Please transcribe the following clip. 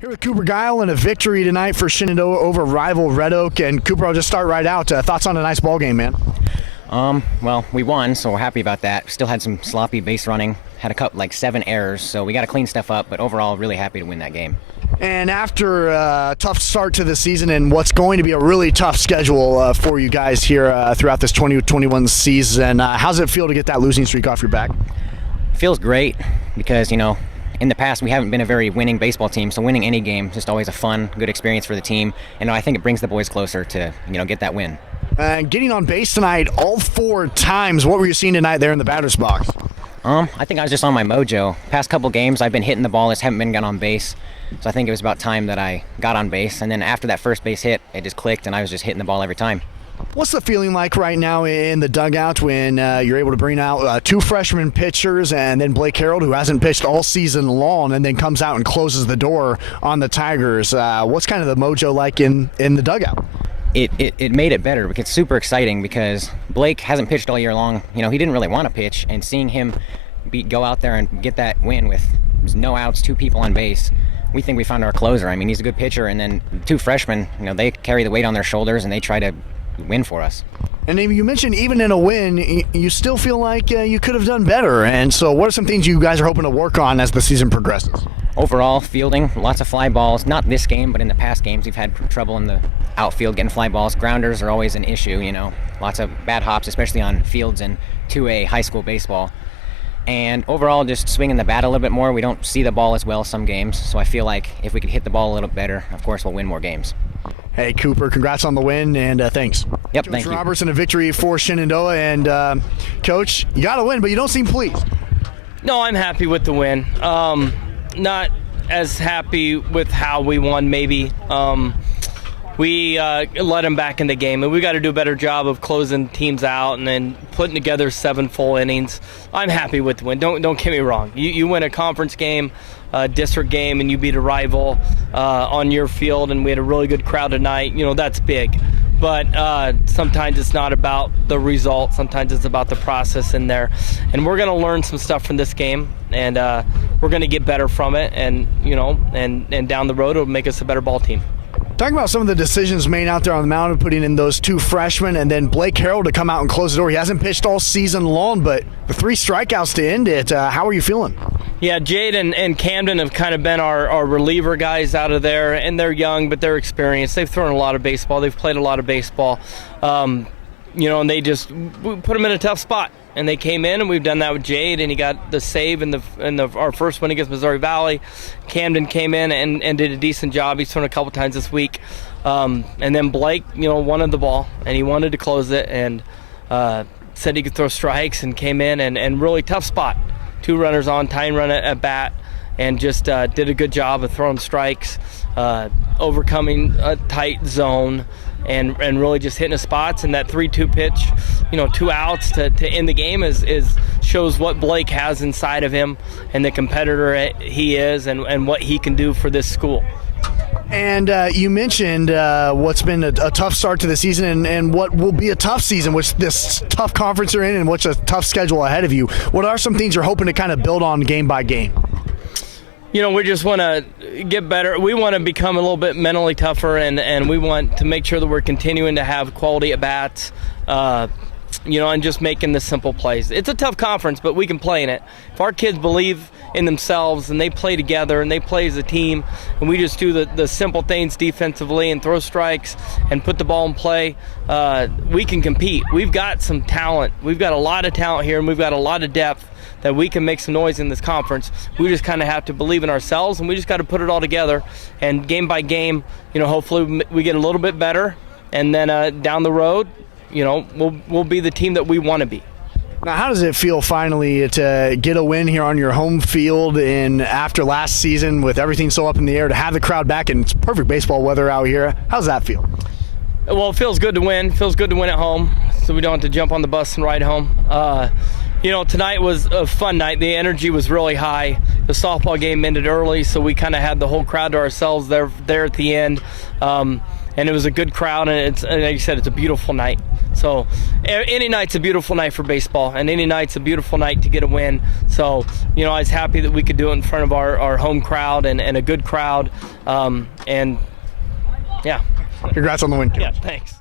Here with Cooper Guile and a victory tonight for Shenandoah over rival Red Oak. And Cooper, I'll just start right out. Thoughts on a nice ball game, man? Well, we won, so we're happy about that. Still had some sloppy base running. Had a couple, 7 errors, so we got to clean stuff up. But overall, really happy to win that game. And after a tough start to the season and what's going to be a really tough schedule for you guys here throughout this 2021 season, how's it feel to get that losing streak off your back? Feels great because, in the past, we haven't been a very winning baseball team, so winning any game is just always a fun, good experience for the team. And I think it brings the boys closer to, get that win. Getting on base tonight all 4 times, what were you seeing tonight there in the batter's box? I think I was just on my mojo. Past couple games, I've been hitting the ball, just haven't been got on base. So I think it was about time that I got on base. And then after that first base hit, it just clicked, and I was just hitting the ball every time. What's the feeling like right now in the dugout when you're able to bring out 2 freshman pitchers and then Blake Harold, who hasn't pitched all season long, and then comes out and closes the door on the Tigers? What's kind of the mojo like in the dugout? It made it better because it's super exciting because Blake hasn't pitched all year long. He didn't really want to pitch, and seeing him go out there and get that win with no outs, 2 people on base, we think we found our closer. I mean, he's a good pitcher, and then 2 freshmen, they carry the weight on their shoulders and they try to win for us. And you mentioned even in a win, you still feel like you could have done better. And so what are some things you guys are hoping to work on as the season progresses? Overall, fielding, lots of fly balls. Not this game, but in the past games, we've had trouble in the outfield getting fly balls. Grounders are always an issue, Lots of bad hops, especially on fields in 2A high school baseball. And overall, just swinging the bat a little bit more. We don't see the ball as well some games, so I feel like if we could hit the ball a little better, of course, we'll win more games. Hey, Cooper, congrats on the win, and thanks. Yep, Coach thank you. Robertson, a victory for Shenandoah. And, Coach, you got to win, but you don't seem pleased. No, I'm happy with the win. Not as happy with how we won, maybe. We let them back in the game, and we got to do a better job of closing teams out and then putting together 7 full innings. I'm happy with the win. Don't get me wrong. You win a conference game, a district game, and you beat a rival on your field, and we had a really good crowd tonight. That's big. But sometimes it's not about the result. Sometimes it's about the process in there. And we're going to learn some stuff from this game, and we're going to get better from it. And, and down the road, it'll make us a better ball team. Talking about some of the decisions made out there on the mound and putting in those 2 freshmen and then Blake Harold to come out and close the door. He hasn't pitched all season long, but the 3 strikeouts to end it. How are you feeling? Yeah, Jade and Camden have kind of been our reliever guys out of there, and they're young, but they're experienced. They've thrown a lot of baseball. They've played a lot of baseball. And we put them in a tough spot. And they came in, and we've done that with Jade, and he got the save in our first win against Missouri Valley. Camden came in and did a decent job. He's thrown a couple times this week. And then Blake, wanted the ball, and he wanted to close it, and said he could throw strikes, and came in and really tough spot. 2 runners on, tying run at bat, and just did a good job of throwing strikes, overcoming a tight zone, and really just hitting the spots. And that 3-2 pitch, 2 outs to end the game shows what Blake has inside of him and the competitor he is and what he can do for this school. And you mentioned what's been a tough start to the season and what will be a tough season, which this tough conference you're in and what's a tough schedule ahead of you. What are some things you're hoping to kind of build on game by game? We just want to get better. We want to become a little bit mentally tougher, and we want to make sure that we're continuing to have quality at bats, and just making the simple plays. It's a tough conference, but we can play in it. If our kids believe in themselves and they play together and they play as a team, and we just do the simple things defensively and throw strikes and put the ball in play, we can compete. We've got some talent. We've got a lot of talent here, and we've got a lot of depth that we can make some noise in this conference. We just kind of have to believe in ourselves, and we just got to put it all together. And game by game, hopefully we get a little bit better, and then down the road, we'll be the team that we want to be. Now, how does it feel finally to get a win here on your home field and after last season with everything so up in the air, to have the crowd back and it's perfect baseball weather out here? How does that feel? Well, it feels good to win. It feels good to win at home, so we don't have to jump on the bus and ride home. Tonight was a fun night. The energy was really high. The softball game ended early, so we kind of had the whole crowd to ourselves there at the end. And it was a good crowd, and like you said, it's a beautiful night. So any night's a beautiful night for baseball, and any night's a beautiful night to get a win. So, I was happy that we could do it in front of our home crowd and a good crowd. And yeah. Congrats on the win. Yeah, thanks.